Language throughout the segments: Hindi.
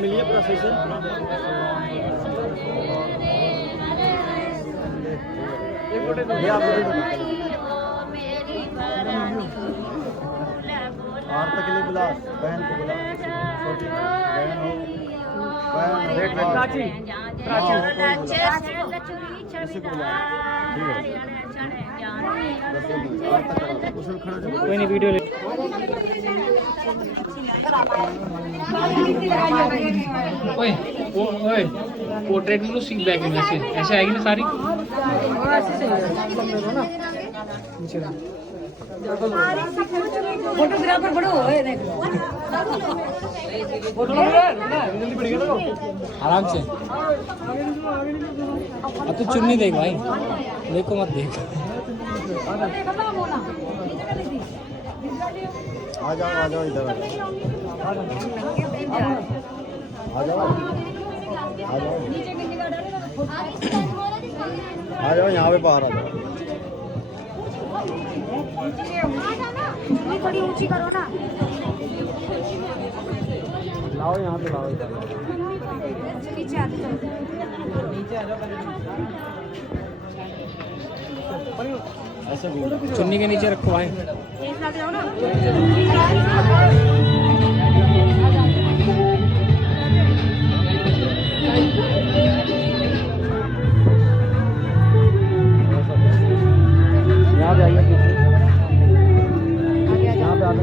मिलिए पूरा सही से। आरती के लिए बुला, बहन को बुला, छोटी बहन हो, बहन प्राची, किसी को बुला, ठीक है। कोई नहीं वीडियो ले। ओए ओए पोर्ट्रेट में सीख बैग में ऐसे ऐसे आएगी ना सारी। फोटोग्राफर बड़ो है देखो। आराम से। अब तो चुन्नी देख भाई, देखो मत देख। आ जाओ इधर आ जाओ यहाँ पे बाहर आ जाओ। थोड़ी ऊंची करो ना। लाओ यहाँ पे लाओ इधर। नीचे आ जाओ। ऐसे चुन्नी के नीचे रखो भाई। एक साथ जाओ ना। यहाँ पे आइए पीछे। यहाँ पे आने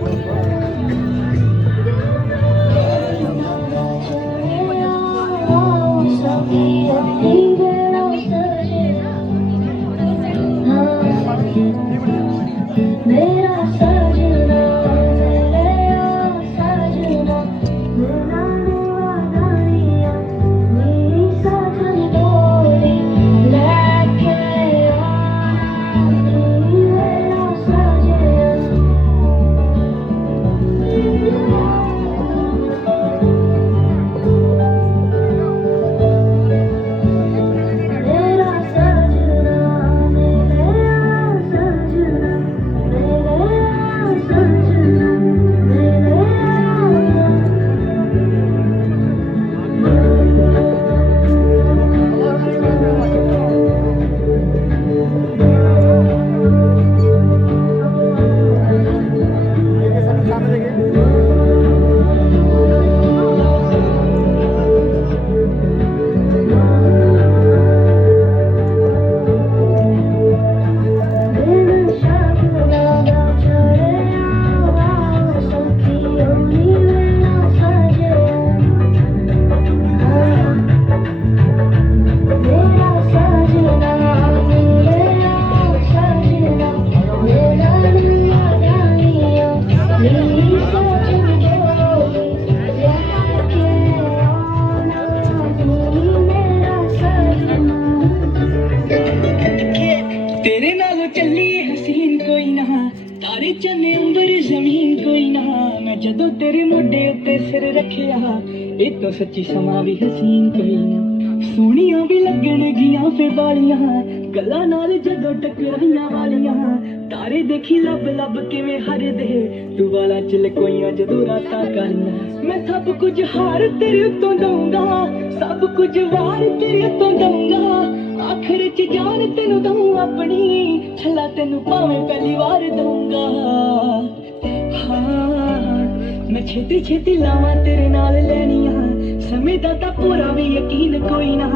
चने अंबर जमीन कोई ना, मैं जदों तेरे मोढे उत्ते सिर रखिया, ये तो सच्ची समा भी हसीन कोई ना। सोहणियां भी लगण गियां फे वालियां, गल्लां नाल जदों टकराइयां वालियां, तारे देखी लब लब किवें हरदे, तू वाला च लकोइयां जदों रातां करना। मैं सब कुछ हार तेरे उत्तों दूंगा, सब कुछ वार तेरे उत्तों दूंगा, आखिर च जान तेनू दूं अपनी, छला तेनू भावें पहली बार दूंगा। हाँ मैं छेती छेती लावां तेरे नाल लैनियां, समय दा तां पूरा भी यकीन कोई ना,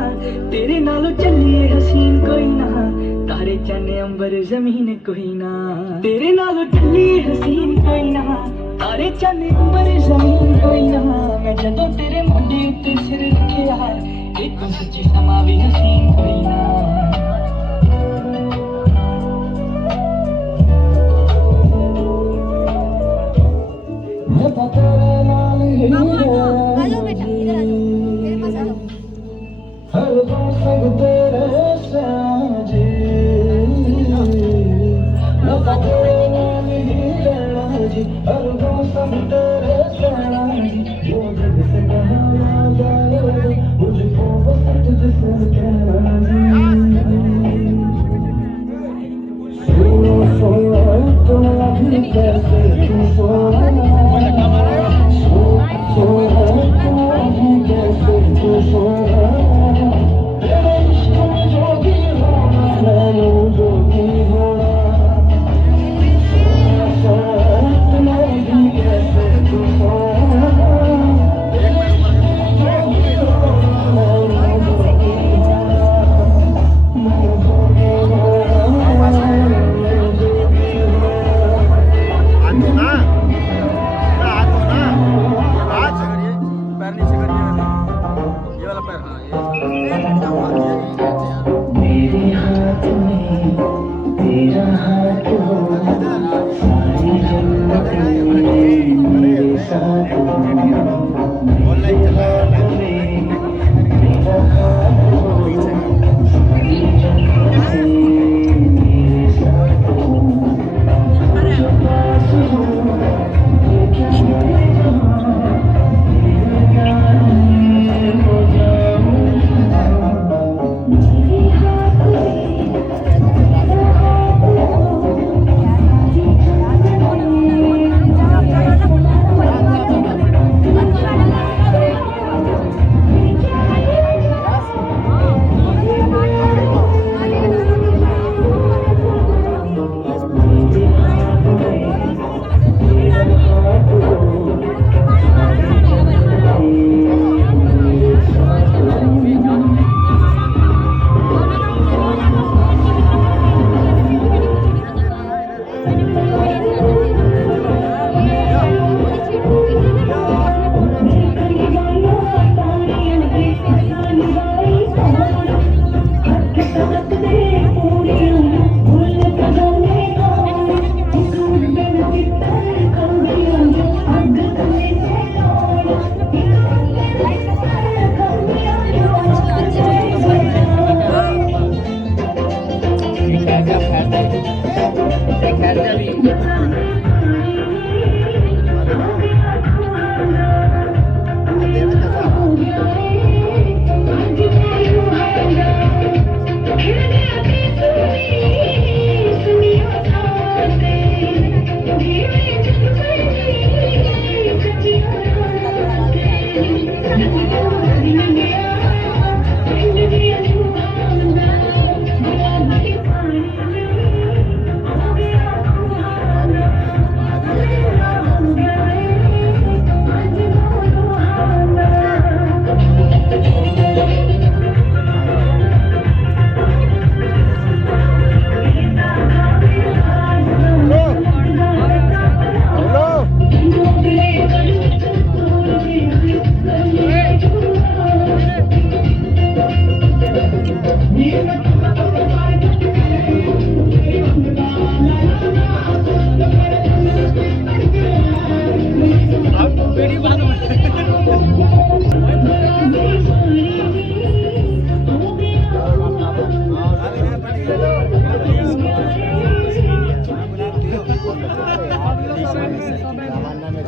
तेरे नालों चलिए हसीन कोई ना, तारे चने अंबर जमीन कोई ना, तेरे नालों चलिए हसीन कोई ना, तारे चने अंबर जमीन कोई ना। मैं जदों तेरे मोढे उत्ते सिर रखिया, ये तो सच्ची समा भी हसीन कोई ना। हर संग तेरे साजे, लता तेरे नाल ही रहना जी, हर संग तेरे साजे।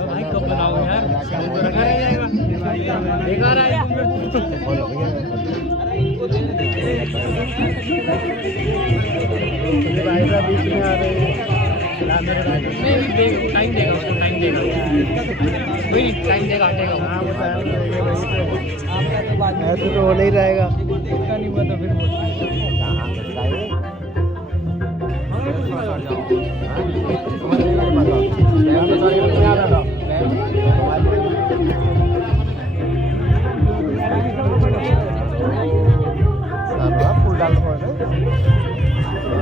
भाई कब बनाओ यार, रखा रह जाएगा, बेकार आएगा। बीच में आ रहे हैं, टाइम देगा उसको, टाइम देगा, कोई नहीं, टाइम देगा, हटेगा। ऐसे तो हो नहीं रहेगा। नहीं हुआ तो फिर फूल डाल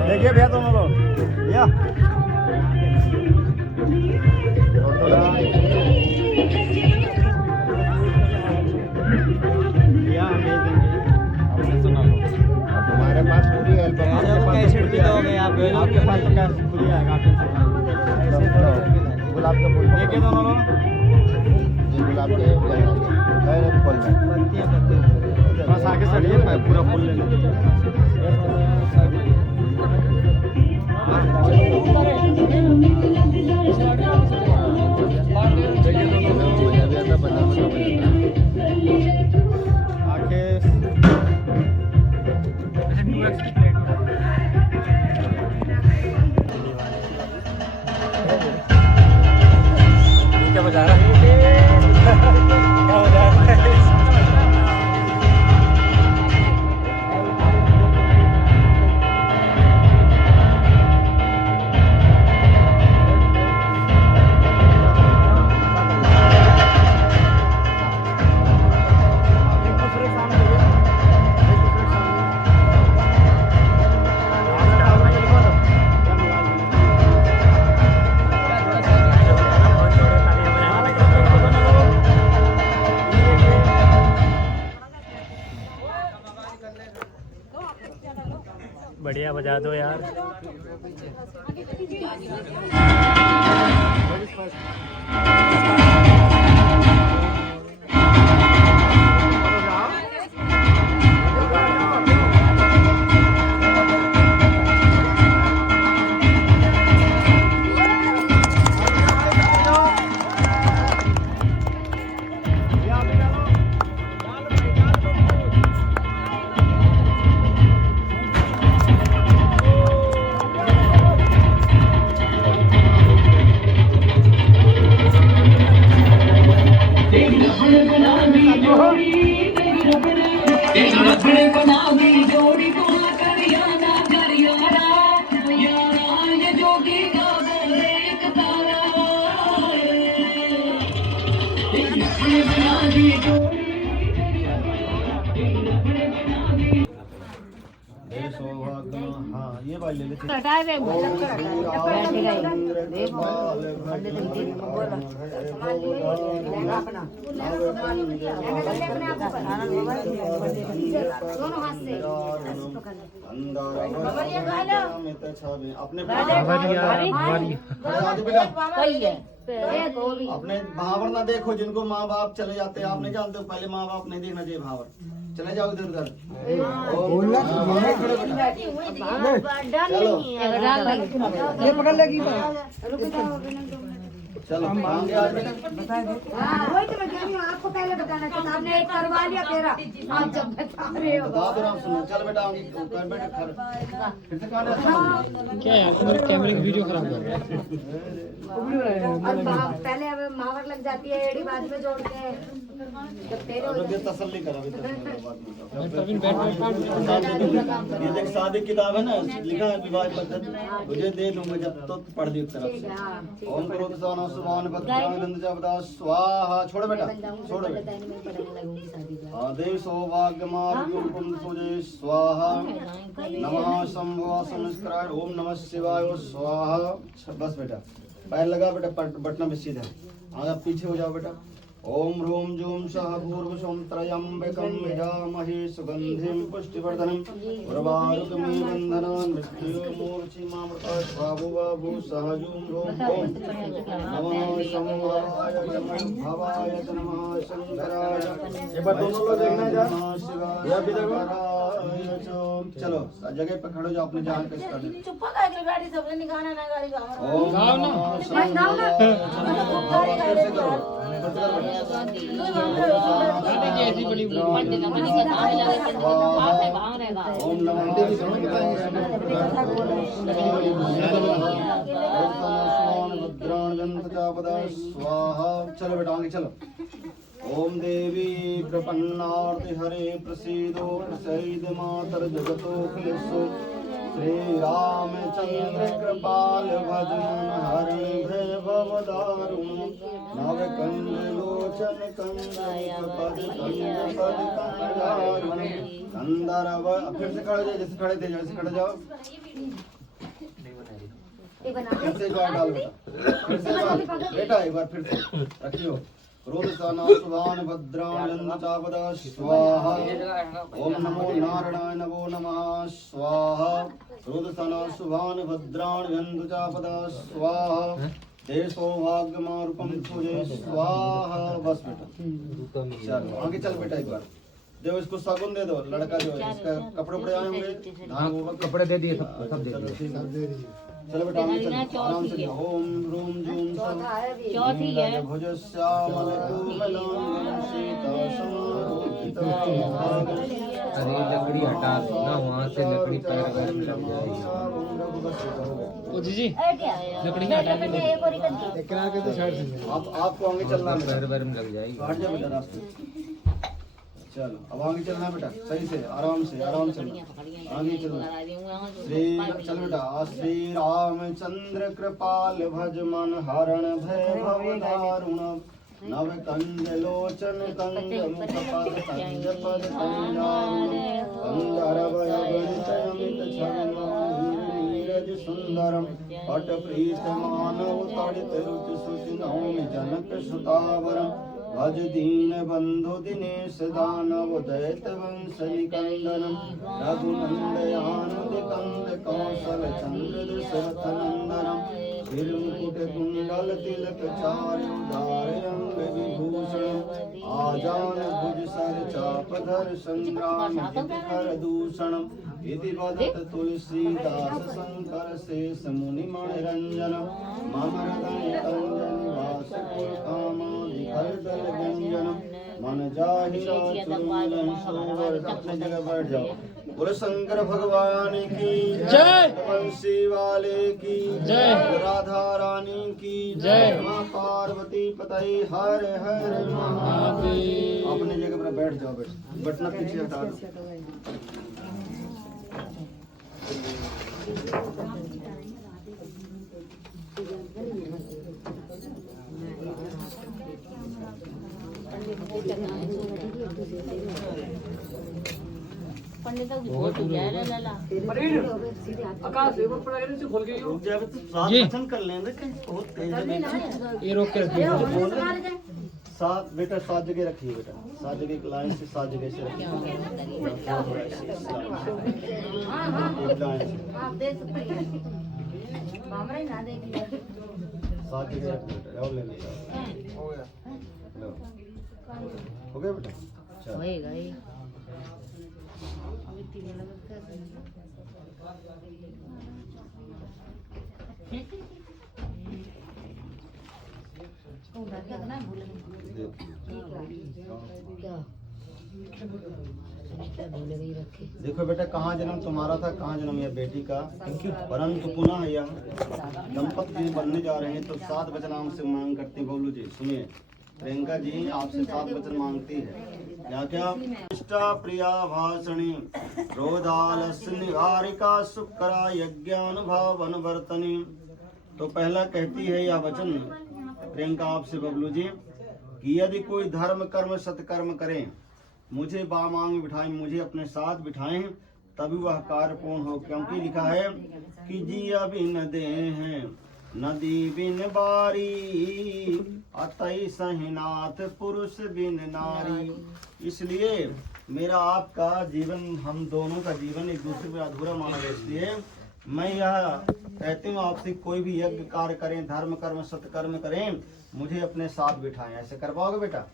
देखिए भैया दोनों लोग भैया हमारे पास पूरी एल्बम आपके पास तो क्या पूरी आएगा। गुलाब का फूल देखिए दोनों लोग, गुलाब के फूल बस आगे चढ़िए, पूरा फूल ले क्या बजा रहा है, क्या बजा रहा है। बढ़िया बजा दो यार। हाँ ये बात ले लेते हटाए वे बैठेगा दोनों हाथ से अपने भावर ना देखो, जिनको माँ बाप चले जाते हैं, आप नहीं जानते, पहले माँ बाप नहीं देखना चाहिए भावर, चले जाओ इधर उधर। ये पकड़ लेगी चलो आगे वही तो मैं कह रही हूँ, आपको पहले बताना चाहिए, आपने एक करवा लिया तेरा, आप जब बता रहे हो बता दो, सुनो। चल बेटा आगे कर बेटा, फिर से कहां क्या यार, मेरे कैमरे की वीडियो खराब कर रहा है। और पहले अब मावर लग जाती है, एड़ी बाद में जोड़ते हैं, जब तेरे हो ये तसल्ली करा अभी प्रवीण बैठ ये देख शादी किताब है ना, लिखा है विवाह पद्धति, मुझे दे दूंगा जब तो पढ़ दियो एक तरफ से। ओम क्रोध सानो सुभान भद्रान गंध जबदा स्वाहा। छोड़ बेटा, छोड़ बेटा। देव सौभाग्य मार्ग कुंभ सुजय स्वाहा। नमः शंभो संस्कार। ओम नमः शिवाय स्वाहा। बस बेटा, पैर लगा बेटा, बटना में सीधा, आगे पीछे हो जाओ बेटा। ओम ह्रूम जूम सह पूर्वशं त्रयंबकं यजामहे सुगंधिं पुष्टिवर्धनम् उर्वारुकमिव बन्धनान् मृत्युर्मूर्छिमामृता स्वाभुवाभू सह जूम ह्रूम ओम नमः शंभवाय भवाय नमः शंकराय। ये बात दोनों लोग देखना है, जा शिवाय। ये भी देखो चलो जगह पे खड़ो जाओ, अपने जान कस कर दे। चुप्पा का के गाड़ी सबने निकाला ना गाड़ी ओम गाओ ना। नमः गाओ ना। शिवाय। फिर से करो। ऐसी बड़ी ओम नमः स्वाहा। चलो बेटा आगे चलो। ओम देवी प्रपन्नार्ति हरे प्रसीदो प्रसीद मातर जगतो क्लेशो श्री रामचंद्र कृपाल भजन हरि भव दारुण नव कंद लोचन कंद पद कंद पद कंदारुण कंदरव। फिर से खड़े जाओ, जैसे खड़े थे जैसे खड़े जाओ। फिर से एक बार डाल बेटा, फिर से एक बार बेटा, एक बार फिर से रखियो। क्रोधसाना सुभान भद्रानंद चापदा स्वाहा। ओम नमो नारायणाय नमो नमः स्वाहा। क्रोधसाना सुभान भद्रानंद चापदा स्वाहा। देव सौभाग्य मारूपम तुझे स्वाहा। बस बेटा चलो आगे चल बेटा। एक बार देव इसको शगुन दे दो, लड़का जो है इसका कपड़े उपड़े आए होंगे, कपड़े दे दिए, सब दे चलो दिए। ठीक है। चलो बेटा आगे चलो, आराम से। ओम रूम जूम चौथी है। भुज श्यामल कोमलांगं सीता समारोपिता। अरे लकड़ी हटा दो ना, वहाँ से लकड़ी पैर में लग जाएगी। ओ जीजी लकड़ी हटा दो। आपको आगे चलना है पैर पैर में लग जाएगी। हट जा बेटा रास्ते। चलो अब आगे चलना है बेटा, सही से आराम चलना आगे चलो। श्री चल बेटा। श्री रामचंद्र कृपाल भज मन हरण भय भव दारुण नव कंद लोचन कंद मुख पद कंद पद कंदारुण कंदरव गणित अमित छवि नीरज सुंदरम पट प्रीत मानव तड़ित रुच सुति नौमि जनक सुतावरम भज दीन बंधु दिनेश दानव दैत वंश निकंदनम रघुनंदयानुद कंद कौशल चंद्र दशरथ नंदनम मुकुट कुंडल तिलक चारुदार अंग विभूषण आजान भुज सर चाप धर संग्राम कर दूषणम इति वदत तुलसीदास शंकर शेष मुनि मणिरंजन मम हृदय कंजन वास कामादि हरदल व्यंजन मन जाहि सोवर। अपने जगह बैठ जाओ। बोले शंकर भगवान की जय। बंसी वाले की जय। राधा रानी की जय। माँ पार्वती पतई हर हर महादेव। अपने जगह पर बैठ जाओ। बटना पीछे हटा दो। पंडित बहुत हो गया है लाला। आकाश एक बार पड़ा के से खोल के रुक जा तो सात जी। वचन कर लेंगे कि बहुत तेज है बेटा। ये रोक के रखिए। सात बेटा, सात जगह रखिए बेटा, सात जगह एक लाइन से, सात जगह से रखिए। एक लाइन से आप देख सकते हैं। बामरे ना देखिए। सात जगह रखिए बेटा। और ले लो। लो। हो गया बेटा। चलो होएगा ही। देखो बेटा, कहाँ जन्म तुम्हारा था, कहाँ जन्म यह बेटी का, परंतु पुनः यह दंपति बनने जा रहे हैं तो 7 वचन आपसे मांग करते हैं। बबलू जी सुनिए, प्रियंका जी आपसे 7 वचन मांगती है। क्या क्या? इष्टा प्रिया भाषणी रोधालस निवारिका शुक्रा यज्ञानुभावन वर्तनी। तो पहला कहती है यह वचन प्रियंका आपसे बबलू जी कि यदि कोई धर्म कर्म सत्कर्म करें, मुझे बामांग बिठाएं, मुझे अपने साथ बिठाएं, तभी वह कार्य पूर्ण हो। क्योंकि लिखा है कि जिया बिन दे हैं नदी बिन बारी, अतई सहिनाथ पुरुष बिन नारी। इसलिए मेरा आपका जीवन, हम दोनों का जीवन एक दूसरे पे अधूरा माना गया। इसलिए मैं यह कहती हूँ आपसे, कोई भी यज्ञ कार्य करें, धर्म कर्म सत्कर्म करें, मुझे अपने साथ बिठाएं। ऐसे कर पाओगे बेटा?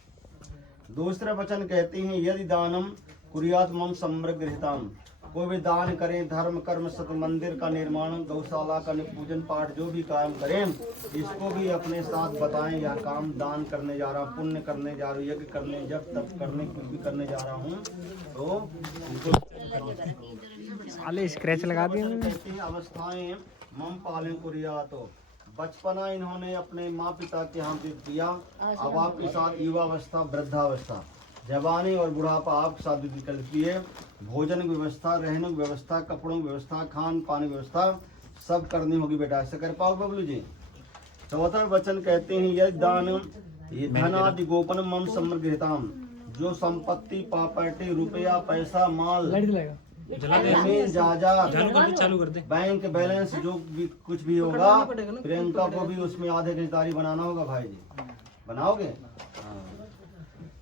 दूसरा वचन कहती हैं, यदि दानम कुरियात मम समृगृहताम। कोई भी दान करें, धर्म कर्म सत मंदिर का निर्माण, गौशाला का पूजन पाठ जो भी काम करें, इसको भी अपने साथ बताएं। यह काम दान करने जा रहा हूँ, पुण्य करने जा रहा हूँ, यज्ञ करने, जब तप करने, कुछ भी करने जा रहा हूँ, तो साले स्क्रैच लगा दिए। कहते हैं अवस्थाएं मम पालन कुरियातो। बचपना इन्होंने अपने माँ पिता के यहाँ बीत दिया। अब आपके साथ युवावस्था, वृद्धावस्था, जवानी और बुढ़ापा आपके साथ भी निकलती है। भोजन की व्यवस्था, रहने की व्यवस्था, कपड़ों की व्यवस्था, खान पान की व्यवस्था सब करनी होगी बेटा। ऐसा कर पाओ बबलू जी। चौथा वचन कहते हैं यदि दान ये धनादि गोपन मम समृगृहताम। जो संपत्ति, प्रॉपर्टी, रुपया, पैसा, माल, जमीन, जायदाद, चालू कर दे। बैंक बैलेंस जो भी कुछ भी होगा, प्रियंका को भी उसमें आधे हिस्सेदारी बनाना होगा भाई जी। बनाओगे? हाँ।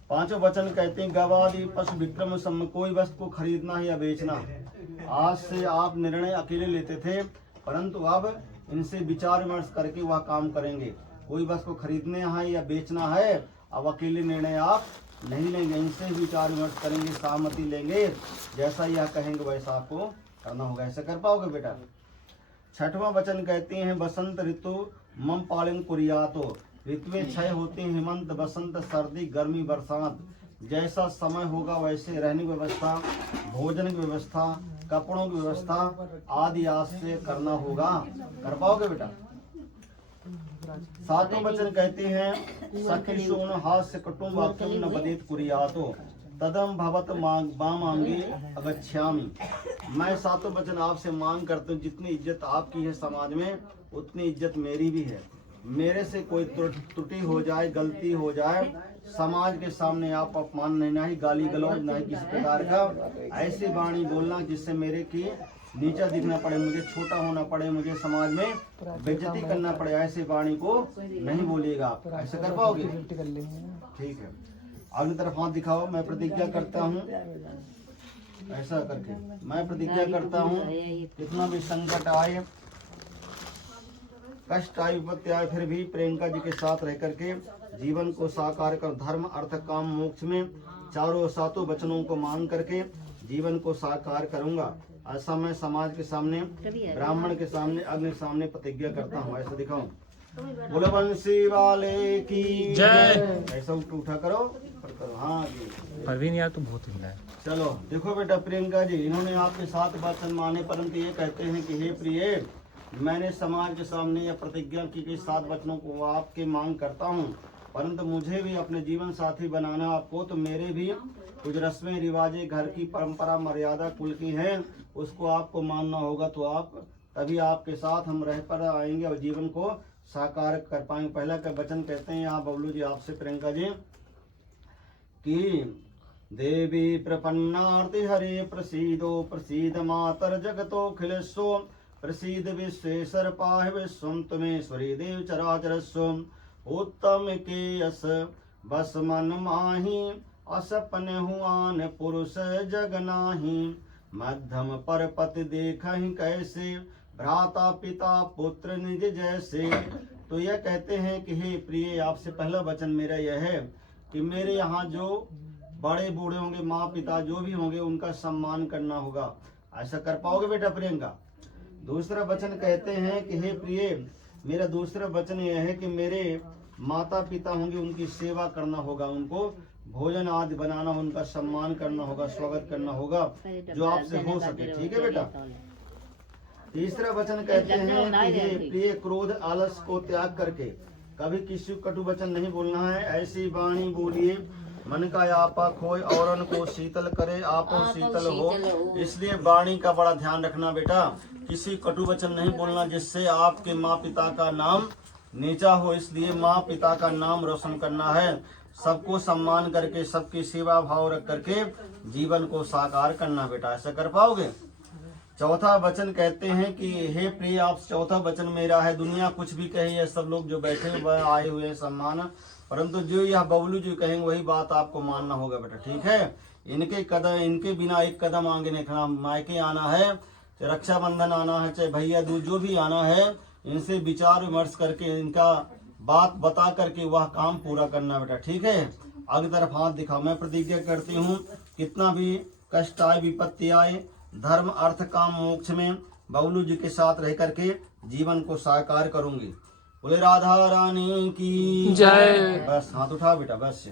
पांचों वचन कहते हैं गवादि पशु विक्रम सम। कोई वस्तु को खरीदना है या बेचना, आज से आप निर्णय अकेले लेते थे, परंतु अब इनसे विचार विमर्श करके वह काम करेंगे। कोई वस्तु को खरीदने है या बेचना है, अब अकेले निर्णय आप नहीं लेंगे, इनसे विचार विमर्श करेंगे, सहमति लेंगे, जैसा यह कहेंगे वैसा आपको करना होगा। ऐसा कर पाओगे बेटा? छठवां वचन कहते हैं बसंत ऋतु मम पालन कुरियातो। ऋतुएं 6 होती हैं, हेमंत, बसंत, सर्दी, गर्मी, बरसात। जैसा समय होगा वैसे रहने की व्यवस्था, भोजन की व्यवस्था, कपड़ों की व्यवस्था आदि आज से करना होगा। कर पाओगे बेटा? सातवें वचन कहते हैं सखी सोन हास्य कुटुंब वाक्यम न बदेत कुरियातो तदम भवत मांगे अगच्छामि। मैं सातों वचन आपसे मांग करता हूँ, जितनी इज्जत आपकी है समाज में, उतनी इज्जत मेरी भी है। मेरे से कोई त्रुटि हो जाए, गलती हो जाए, समाज के सामने आप अपमान नहीं ही गाली गलौज नहीं किसी प्रकार का ऐसी वाणी बोलना जिससे मेरे की नीचा दिखना पड़े, मुझे छोटा होना पड़े, मुझे समाज में बेइज्जती करना पड़े, ऐसे वाणी को नहीं बोलिएगा आप। ऐसा कर पाओगे? ठीक है। अगली तरफ हाथ दिखाओ। मैं प्रतिज्ञा करता हूँ, ऐसा करके मैं प्रतिज्ञा करता हूँ, कितना भी संकट आए, कष्ट आए, विपत्ति आए, फिर भी प्रियंका जी के साथ रह करके जीवन को साकार कर धर्म अर्थ काम मोक्ष में चारों सातों वचनों को मान करके जीवन को साकार करूंगा। ऐसा मैं समाज के सामने, ब्राह्मण के सामने, अग्नि के सामने प्रतिज्ञा करता हूँ। ऐसा दिखाऊं? बोलो बंसी वाले की जय। ऐसा उठा करो, करो। हाँ जी। परवीन यार तो बहुत हिला है। चलो देखो बेटा, प्रियंका जी इन्होंने आपके साथ वचन माने, परंतु ये कहते हैं कि हे प्रिय, मैंने समाज के सामने यह प्रतिज्ञा की कि 7 वचनों को आपके मांग करता हूँ, परंतु मुझे भी अपने जीवन साथी बनाना आपको, तो मेरे भी कुछ रस्में रिवाजें घर की परंपरा मर्यादा कुल की हैं, उसको आपको मानना होगा। तो आप तभी आपके साथ हम रह पर आएंगे और जीवन को साकार कर पाएंगे। पहला का वचन कहते हैं यहाँ बबलू जी आपसे प्रियंका जी कि देवी प्रपन्नार्ति हरे प्रसीदो प्रसीद मातर जगतो खिलस्व प्रसीद विश्वेश्वर पाहि विश्वम तुम्हेश्वरी देव चराचरस्व उत्तम के यस बस मन माही असपन हुआन पुरुष जग नाही मध्यम पर पति देखहि कैसे भ्राता पिता पुत्र निज जैसे। तो यह कहते हैं कि हे प्रिय, आपसे पहला वचन मेरा यह है कि मेरे यहाँ जो बड़े बूढ़े होंगे, माँ पिता जो भी होंगे, उनका सम्मान करना होगा। ऐसा कर पाओगे बेटा प्रियंका? दूसरा वचन कहते हैं कि हे प्रिय, मेरा दूसरा वचन यह है कि मेरे माता पिता होंगे, उनकी सेवा करना होगा, उनको भोजन आदि बनाना, उनका सम्मान करना होगा, स्वागत करना होगा, जो आपसे हो सके। ठीक है बेटा? तीसरा वचन कहते हैं कि हे प्रिय, क्रोध आलस को त्याग करके कभी किसी को कटु वचन नहीं बोलना है। ऐसी वाणी बोलिए मन का आपा खोए और को शीतल करे, आपो शीतल हो। इसलिए वाणी का बड़ा ध्यान रखना बेटा, किसी कटु वचन नहीं बोलना जिससे आपके माँ पिता का नाम नीचा हो। इसलिए माँ पिता का नाम रोशन करना है, सबको सम्मान करके, सबकी सेवा भाव रख करके जीवन को साकार करना बेटा। ऐसा कर पाओगे? चौथा वचन कहते हैं कि हे प्रिय, आप चौथा वचन मेरा है, दुनिया कुछ भी कहे, ये सब लोग जो बैठे हुए आए हुए हैं सम्मान, परंतु जो यह बबलू जी कहेंगे वही बात आपको मानना होगा बेटा। ठीक है? इनके बिना एक कदम आगे नहीं खड़ा। मायके आना है, चाहे रक्षाबंधन आना है, चाहे भैया दूज जो भी आना है, इनसे विचार विमर्श करके, इनका बात बता करके वह काम पूरा करना बेटा। ठीक है? आगे तरफ हाथ दिखाओ। मैं प्रतिज्ञा करती हूँ, कितना भी कष्ट आए विपत्ति आए, धर्म अर्थ काम मोक्ष में बबलू जी के साथ रह करके जीवन को साकार करूंगी। बोले राधा रानी की जय। बस हाथ उठाओ बेटा, बस।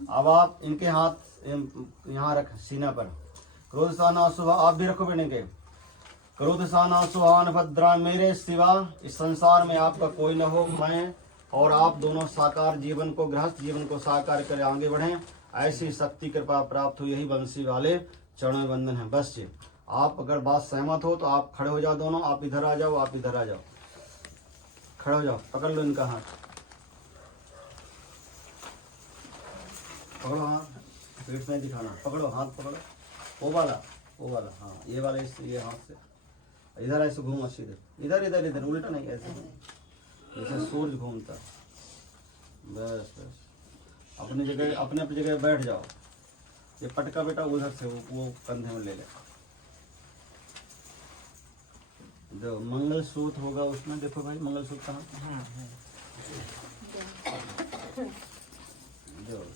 अब आप इनके हाथ यहाँ रख सीना पर। क्रोध साना सुबह आप भी रखो बेटे के। क्रोध साना सुहान भद्रा, मेरे सिवा इस संसार में आपका कोई न हो। मैं और आप दोनों साकार जीवन को, गृहस्थ जीवन को साकार कर आगे बढ़ें, ऐसी शक्ति कृपा प्राप्त हो। यही बंसी वाले चरणों में बंधन है। बस ये आप अगर बात सहमत हो तो आप खड़े हो जाओ दोनों। आप इधर आ जाओ, आप इधर आ जाओ, खड़े हो जाओ। पकड़ लो इनका हाथ, पकड़ो हाथ, पेट में दिखाना। पकड़ो हाथ, पकड़ो वो वाला, हाँ ये वाला, ये हाथ से इधर ऐसे घूमो सीधे, इधर इधर इधर, उल्टा नहीं, ऐसे जैसे सूरज घूमता। बस बस अपनी जगह, अपने अपनी जगह बैठ जाओ। ये पटका बेटा उधर से वो कंधे में ले ले। जो मंगल सूत्र होगा उसमें देखो भाई, मंगल सूत्र कहाँ? जो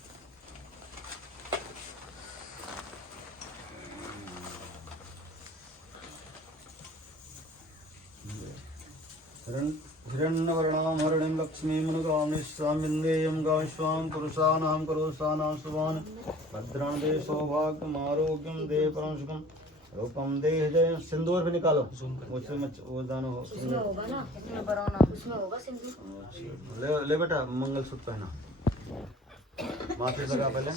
हिरण्यवर्णां हरिणीं लक्ष्मीं मुनुगामिनीं विन्देयं गाश्वां पुरुषाणां करोषाणां शुभान् भद्रां दे सौभाग्यम् आरोग्यं दे परम सुखं रूपम दे जय। सिंदूर भी निकालो, उसमें वो दानो हो। उसमें होगा ना, इसमें बनाना, उसमें होगा सिंदूर। ले बेटा मंगल सूत्र पहना, माथे लगा पहले।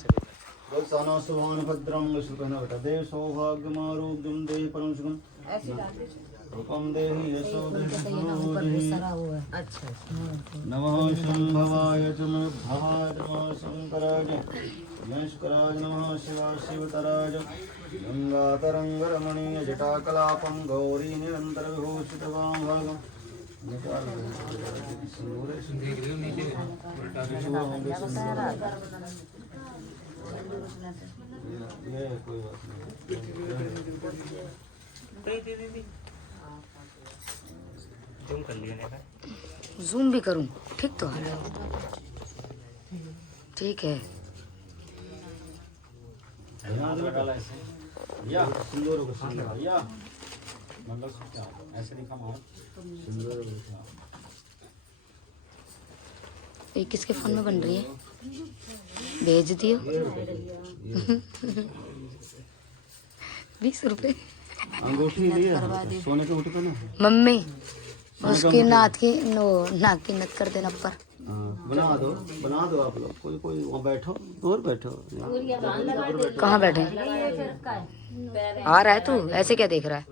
रोजाना सुहान भद्रम मंगल सूत्र पहना बेटा। दे सौभाग्यम आरोग्यम दे परम सुखम रूपम देहि यशो देहि। अच्छा नमः शंभवाय च भवाय नमः शंकराय महेश्वराय नमः शिवाय शिवतराय गंगातरंग रमणीय जटाकलापं गौरी निरंतर विभूषित वामभागम् ये कोई बात नहीं। जूम भी करूं? ठीक तो है, ठीक है। या सिंदूर को सिंदूर या मंगलसूत्र ऐसे दिखा मार सिंदूर को। ये किसके फोन में बन रही है? भेज दियो। 20 रुपए। अंगूठी लिया सोने की अंगूठी पहना मम्मी, उसकी नाक की नक कर देना पर। बना दो आप लोग। कोई वहाँ बैठो, दूर बैठो। कहाँ बैठे? आ रहा है तू? ऐसे क्या देख रहा है?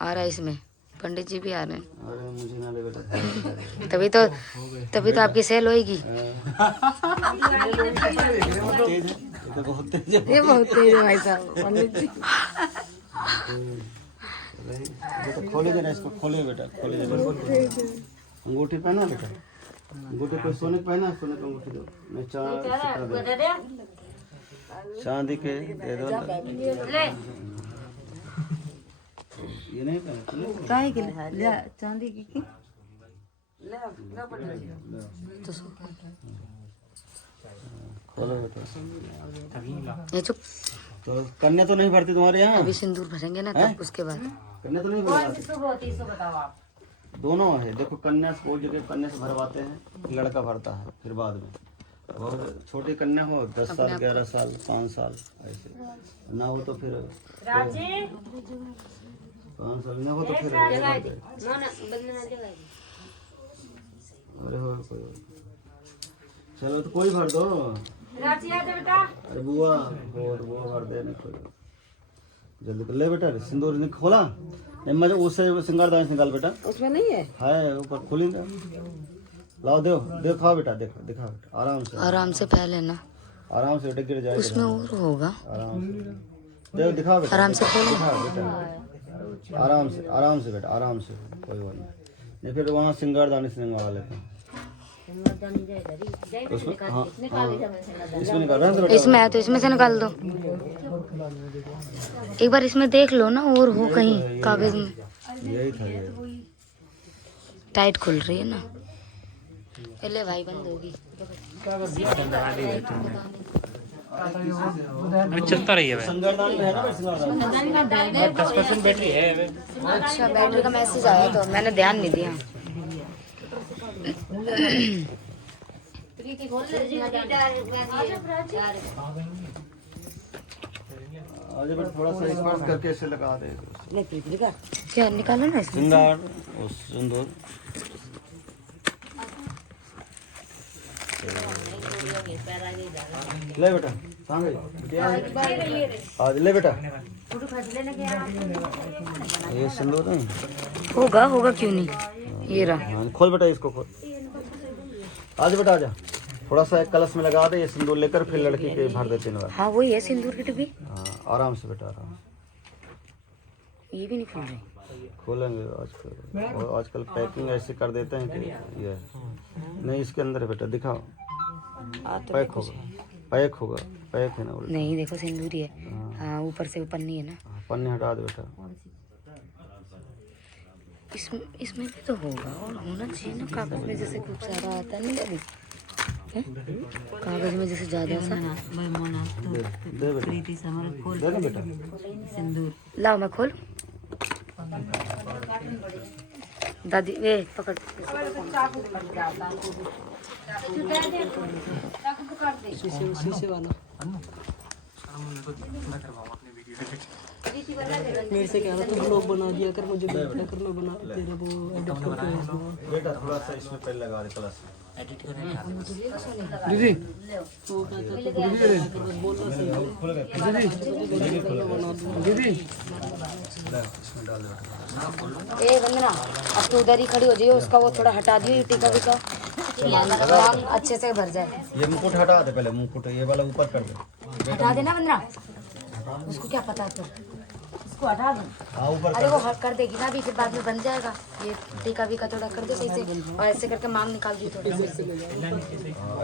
आ रहा है इसमें, पंडित जी भी आ रहे हैं। अरे मुझे ना ले बेटा। तभी तो आपकी सेल होएगी। बहुत तेज है, ये बहुत तेज है भाई साहब पंडित जी। तो खोले देना इसको, खोले बेटा, खोले देना। अंगूठी पहना बेटा, अंगूठी पे सोने पहना, सोने का अंगूठी दो। मैं चांदी के दे दो। ये नहीं पहना काहे के लिए? चांदी की खोलो बेटा। ये चुप। तो कन्या तो नहीं भरती तुम्हारे यहाँ? अभी सिंदूर भरेंगे ना, तब उसके बाद। कन्या तो नहीं भरती? दोनों है, देखो कन्या से बहुत जगह कन्या से भरवाते हैं, लड़का भरता है फिर बाद में। और छोटी कन्या हो 10 साल 11 साल 5 साल ऐसे ना हो तो फिर 5 साल ना हो तो फिर अरे हो कोई। चलो तो कोई भर दो। अरे बुआ बुआ भर दे ना, कोई जल्दी कर ले बेटा। सिंदूर नहीं खोला? मजा उससे सिंगारदान से निकाल बेटा। उसमें नहीं है ऊपर खोली ना। लाओ देखो बेटा, देखो दिखा बेटा, आराम से पहले ना, आराम से बेटा, गिर जाएगा। उसमें और होगा। आराम से देखो, दिखा बेटा, आराम से खोलो। दिखा बेटा, आराम से बेटा, आराम से, कोई बात नहीं। फिर वहाँ सिंगारदानी से निकाल लेते हैं। उसमें हाँ, इसमें निकाल रहे हैं इसमें है तो इसमें से निकाल दो। एक बार इसमें देख लो ना, और हो कहीं कागज में। यही था ये। टाइट खुल रही है ना। ले भाई, बंद होगी। चलता रही है संगरदान में है ना संगरदान 10% बैटरी है। अच्छा बैटरी का मैसेज आया तो मैंने ध्यान नहीं दिया। आज बस थोड़ा सा स्पर्श करके इसे लगा दे। क्या निकालो ना इसमें। सिंगार उस सिंदूर ले बेटा कहाँ गई आज ले बेटा ये सिंदूर नहीं होगा होगा क्यों नहीं। ये रहा। हाँ, खोल बेटा इसको खोल। आज बेटा आजा थोड़ा सा एक कलश में लगा दे ये सिंदूर लेकर फिर लड़की के भर दे 3 बार। हाँ वही है सिंदूर की डिब्बी। हाँ आराम से बेटा आराम से। ये भी नहीं खुल रही। खोलेंगे आजकल और आजकल पैकिंग ऐसे कर देते हैं कि ये नहीं इसके अंदर है बेटा दिखाओ। पैक होगा पैक होगा पैक है ना उल्टा। नहीं देखो सिंदूर ही है। हाँ ऊपर से पन्नी है ना। पन्नी हटा दे बेटा। इसमें भी तो होगा और होना चाहिए ना। कागज में जैसे खूब सारा आता नहीं अभी हैं? कागज में जैसे ज्यादा सा दे बेटा दे ना बेटा। लाओ मैं खोल। दादी वे पकड़। शीशे वाला मेरे से कह रहा था ब्लॉग बना दिया कर मुझे कर मैं बना तेरा वो एडिट करके बेटा थोड़ा सा इसमें पहले लगा दे कलश एडिट करें दीदी वो कहता था बोलना सही है दीदी इसमें डाल दे बेटा। ए वंदना अब तू उधर ही खड़ी हो जाइए। उसका वो थोड़ा हटा दियो ये टीका भी का अच्छे से भर जाए। ये मुकुट हटा दे पहले मुकुट ये वाला ऊपर कर दे। हटा देना वंदना। उसको क्या पता है फिर उसको हटा दो। हाँ ऊपर अरे वो हट कर देगी ना अभी फिर बाद में बन जाएगा। ये टीका भी का थोड़ा कर दो सही से और ऐसे करके मांग निकाल दी थोड़ी सी।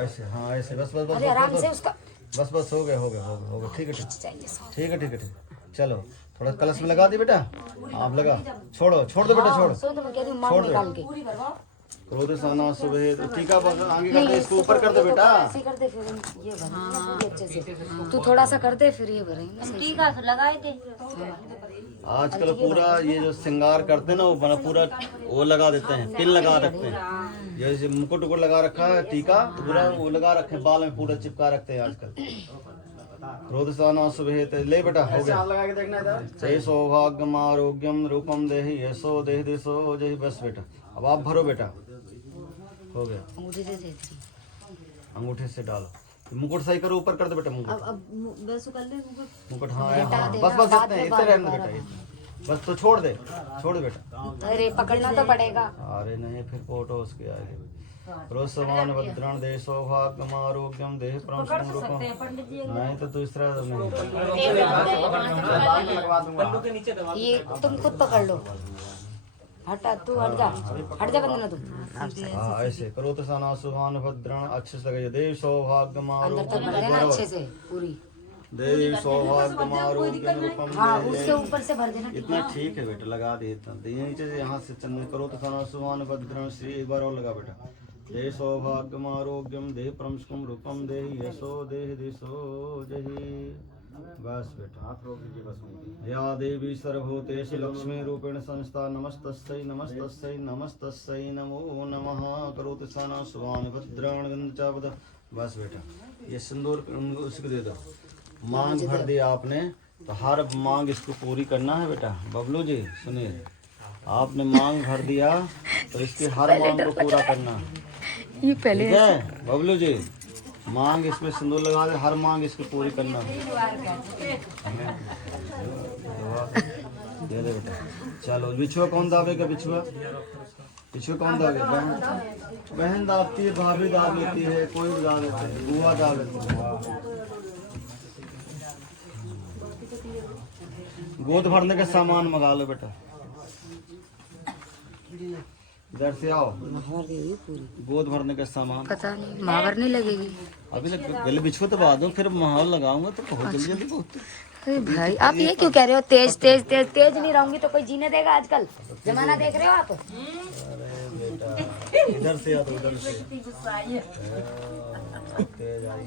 ऐसे हाँ ऐसे बस बस अरे आराम से उसका बस बस हो गया ठीक है चाहिए सो। ठीक है चलो थोड़ा कलश में लगा दी बेटा। आप लगा छोड़ दो बेटा छोड़ सो तो मैं कह रही हूँ मांग निकाल के। क्रोध साना सुबह टीका आगे कर दे इसको ऊपर कर दे बेटा। ऐसे कर दे फिर ये भरेंगे अच्छे से। तू थोड़ा सा कर दे फिर ये भरेंगे टीका लगाए थे। आजकल पूरा ये जो श्रृंगार करते हैं ना वो पूरा वो लगा देते हैं पिन लगा रखते हैं। जैसे मुकुट लगा रखा है टीका पूरा वो लगा रखे हैं बाल में पूरा चिपका रखते हैं आजकल। क्रोध साना सुबह ले बेटा हो गया। जय सौभाग्यम आरोग्यम रूपम देहि यशो देहि दिशो जय बस बेटा। अब आप भरो बेटा हो गया। अंगूठे से डालो मुकुट सही करो ऊपर कर दो बेटा मुकुट। मुकुट हाँ बस इतने रहने बेटा बस तो छोड़ दे बेटा। अरे पकड़ना तो पड़ेगा। अरे नहीं फिर फोटो उसके आगे। रोसमान भद्रण दे सौभाग्यम आरोग्यम देह परम रूपम नहीं तो दूसरा नहीं। ये तुम खुद पकड़ लो। हटा तू हट जा वंदना तुम। हाँ ऐसे करो तो सना सुहान भद्रण अच्छे से लगे देव सौभाग्यम अंदर तक भर देना अच्छे से पूरी। देवी सौभाग्यम आरोग्यम रूपम हाँ उसके ऊपर से भर देना। इतना ठीक है बेटा लगा दे इतना नीचे से यहाँ से चंदन करो तो सना सुहान भद्रण श्री एक बार और लगा बेटा। देह सौभाग्यम आरोग्यम देह परम रूपम देहि यशो देह दिशो जहि बस बेटा हाथ रोक दीजिए बस। या देवी सर्वभूतेषु लक्ष्मी रूपेण संस्था नमस्तस्यै नमो नमः करोति सना सुभान भद्राण गंधचापद बस बेटा। ये सिंदूर उसको दे दो। मांग भर दी आपने तो हर मांग इसको पूरी करना है बेटा। बबलू जी सुनिए आपने मांग भर दिया तो इसकी हर मांग को पूरा करना है। ये पहले ठीक है बबलू जी मांग इसमें सिंदूर लगा दे हर मांग इसको पूरी करना है। दे दे बेटा चलो बिछुआ कौन दावेगा बिछुआ कौन दावेगा बहन दावती है भाभी दाव लेती है कोई भी दाव लेते है बुआ दाव लेती है। गोद भरने का सामान मंगा लो बेटा। इधर से आओ गोद भरने का सामान। पता नहीं मावर नहीं लगेगी अभी तक गले बिछो तो बाद फिर माहौल लगाऊंगा तो बहुत जल्दी बहुत। अरे भाई आप ये क्यों कह रहे हो तेज नहीं रहूंगी तो कोई जीने देगा। आजकल जमाना देख रहे हो आप। अरे बेटा इधर से या तो उधर से।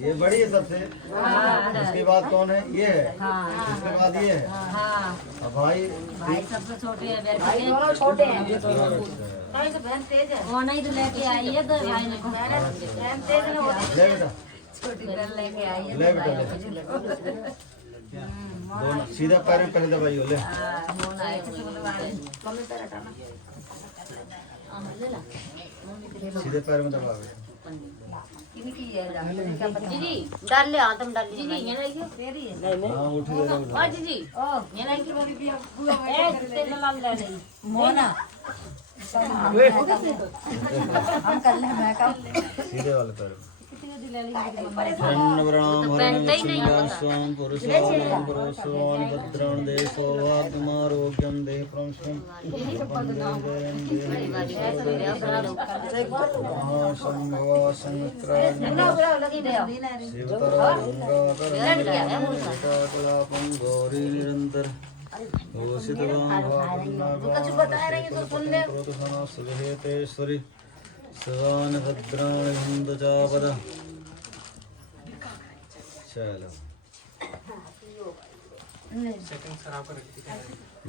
ये बड़ी है सबसे। इसके बाद कौन है? ये है। इसके बाद ये है। अब भाई सबसे छोटे है भाई दोनों छोटे हैं। भाई तो बहन तेज है वो नहीं तो लेके आई है तो भाई ने बहन तेज है वो ले बेटा, छोटी बहन लेके आई है ले बेटा, ले। दोनों सीधा पैर में पहले दबाइयो ले। मोना है किसी को दबा ले मम्मी पैर हटाना। ले ला सीधे पैर में दबा बेटा। किनकी है जीजी डाल ले, हाँ तुम डाल ले। जीजी ये नहीं तेरी है हाँ उठ गया ओ जीजी ओ ये नहीं कि मोरी भी ए तेल लाल ले ले मोना हम कर ले मैं कर सीधे वाले पैर में। कितने दिन ले लेंगे वर्णम हरणस्वाम पुरुषाणां पुरुषवान् भद्रां देशो वाग्मारोग्यं देहं महाशंभवा संक्रांतिकलापं गौरी निरंतर घोषितवान् सवान भद्राणि हिन्दुजापद। चलो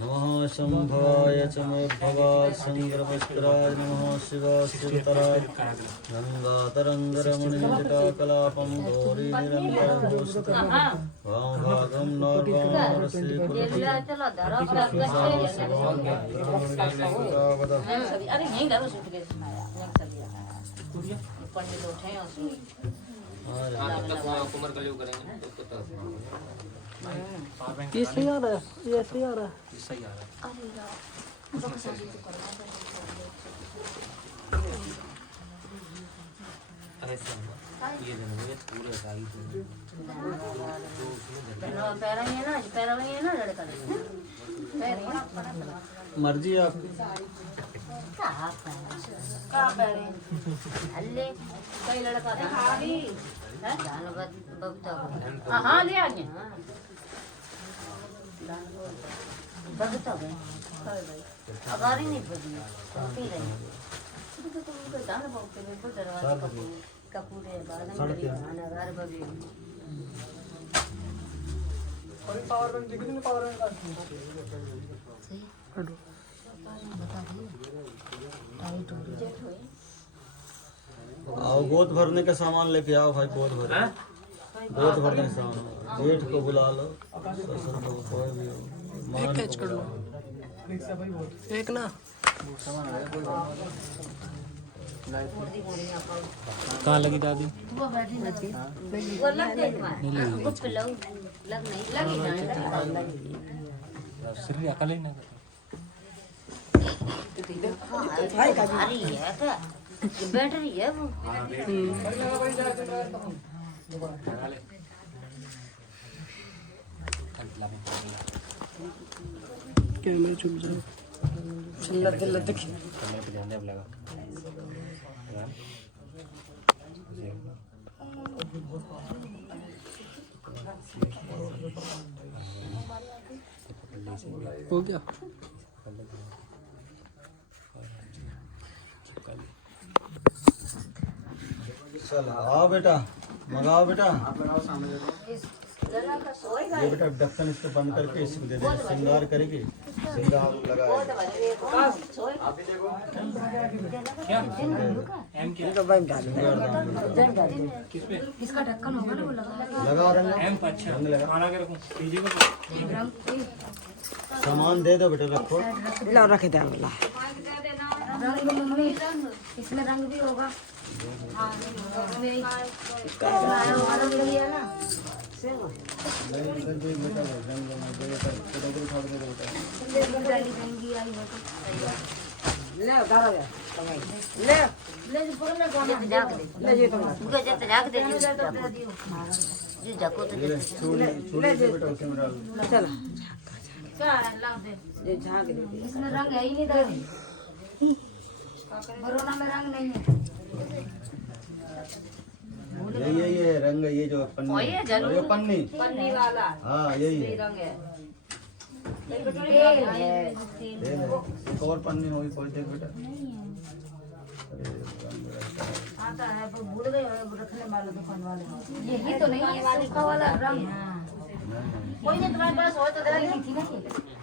नमः शंभवाय च मोद्भवाय शंकरपुत्राय नमः शिवाय शिवतराय गंगातरङ्गरमणिजटाकलापं गौरी निरन्तरघोषितं वामभागं नर्मणरसे चलो धरो अरे नहीं धरो सूट के पंडित उठे हैं उसमें कुमार कलयुग करेंगे तो पता ये सही आ रहा है, ये सही आ रहा है। सही आ रहा है ऐसे ये देना पूरे साई पैरा ये ना लड़का मर्जी आपकी। का पैरे अल्ले कई लड़का था खाली है जान बबता हां ले आगे बबता है भाई अगारी नहीं बजी पी रही तो तुम को जान बबते में को दरवाजा कपूरे बाद में खाना घर बबी और पावर बैंक कितने पावर बैंक आओ गोद भरने का सामान लेके आओ भाई। गोद भर गोद भरने का सामान जेठ को बुला लो, ससुर को कोई भी हो, मान को बुला लो। एक ना कहाँ लगी दादी? वो बैठी नथी वो लग गई तुम्हारे कुछ लग नहीं लगी सिर्फ अकल ही ना भाई का भारी है क्या ये बैटरी है वो कैमरे चुप जाओ चिल्ला दिल तक हो गया। चलो आओ बेटा, मंगाओ बेटा। ये बेटा ढक्कन इसको बंद करके इसको दे दे, श्रृंगार करेगी, श्रृंगार लगाए। इसका ढक्कन होगा ना वो लगा रंग, रंग लगा। सामान दे दो बेटा, रखो। लो रख दे वाला रंग मम्मी इसमें रंग भी होगा हाँ ले उतारो ले ले जो पूरा कौन है जाग दे ले ये तुम उनका जब जाग दे जो जाको तो छोड़ दे बेटा, उसे में डाल। चल क्या है ला दे ये झाग दे इसमें रंग है ही नहीं दादी बरोना में रंग नहीं है ये रंग, ये जो पन्नी, और ये जरूर- ये पन्नी, पन्नी वाला हाँ यही है। रंग है दे दे। एक और पन्नी होगी कोई, देख बेटा। अरे आता है पर भूल गए रखने वाले दुकान वाले यही तो नहीं है सूखा वाला रंग कोई नहीं तुम्हारे पास हो तो दे दी थी ना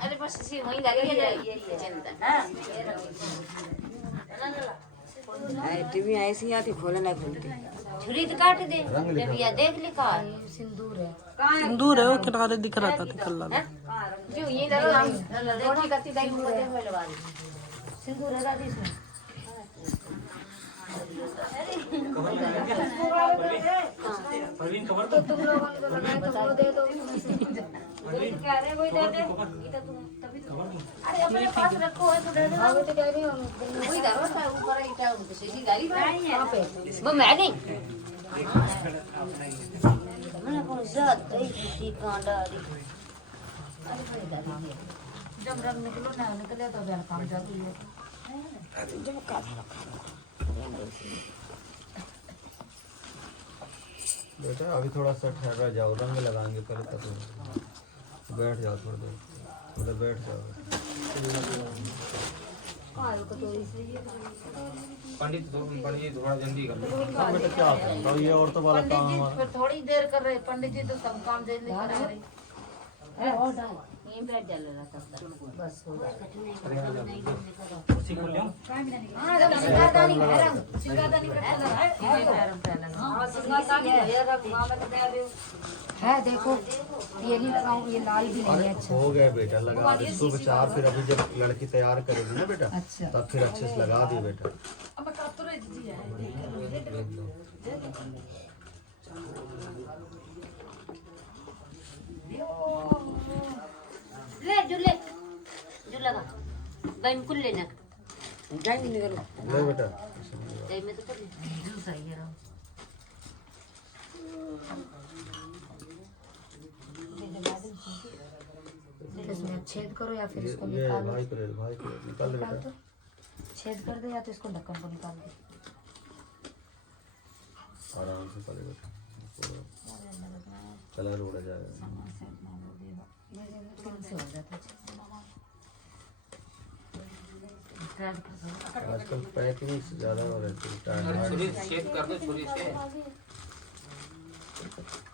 अरे बस इसी वहीं डाली है ये चिंता हां टीवी ऐसी आती खोले ना खुलती छुरी तो काट दे जब ये देख लिखा सिंदूर है दूर है वो किनारे दिख रहा था निकल रहा जो ये देखो रोटी करती दाई मुंह दे होले वाली सिंदूर है दादी इसमें परवीन खबर तो तुम लोगों ने तो लगाया तो वो दे दो कह रहे वही दे दे ये तो तुम तभी तो अरे अपने पास रखो है तो दे दो वो तो कह रही हूं वही धरो था ऊपर ईटा सीधी गाड़ी वहां पे वो मैं नहीं मैंने कौन जात है किसी कांडा दी अरे भाई दादी जब रंग निकलो ना निकले तो बेल काम जाती है जब का बेटा अभी थोड़ा सा ठहरा जाओ, रंग लगाएंगे पहले तब बैठ जाओ थोड़ी देर, थोड़ा बैठ जाओ। पंडित जी थोड़ा जल्दी कर लो। बेटा क्या होता है ये औरतों वाला काम हमारा। थोड़ी देर कर रहे पंडित जी तो सब काम जल्दी कर रहे ये बैठ जा लेना तब तक बस हो गया उसी को ले हां सिंगारदानी है रंग सिंगारदानी करता है हां सिंगारदानी है रंग मां में दे रहे हो है देखो ये नहीं लगाऊं ये लाल भी नहीं है अच्छा हो गया बेटा, लगा दे शुभ चार, फिर अभी जब लड़की तैयार करेगी ना बेटा तब फिर अच्छे से लगा दिए बेटा। ले जो लगा गन कुल लेना टाइम निकलो ले बेटा टाइम में तो कर जो सही है इसमें छेद करो या फिर इसको ये निकालो भाई करे निकाल ले बेटा। छेद कर दे या तो इसको ढक्कन को निकाल दे आराम से करेगा, कलर उड़ जाएगा। आजकल पैकिंग ज्यादा हो रही है, छुरी से शेप कर दो, छुरी से।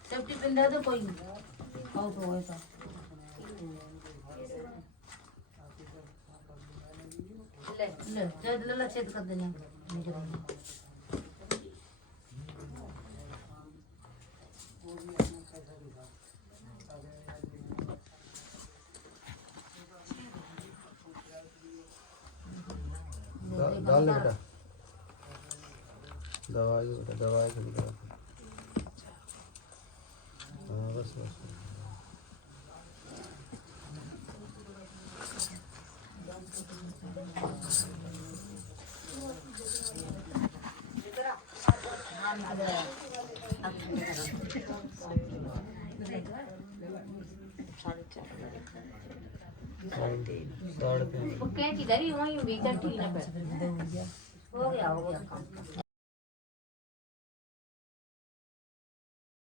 सेफ्टी पिन दे दो कोई आओ तो ऐसा ले छेद कर देना डाल ले बेटा, दवाई बेटा, दवाई के लिए हाँ बस बस साढ़े 3 क्या किधर ही वहीं भीतर ठीक ना हो गया काम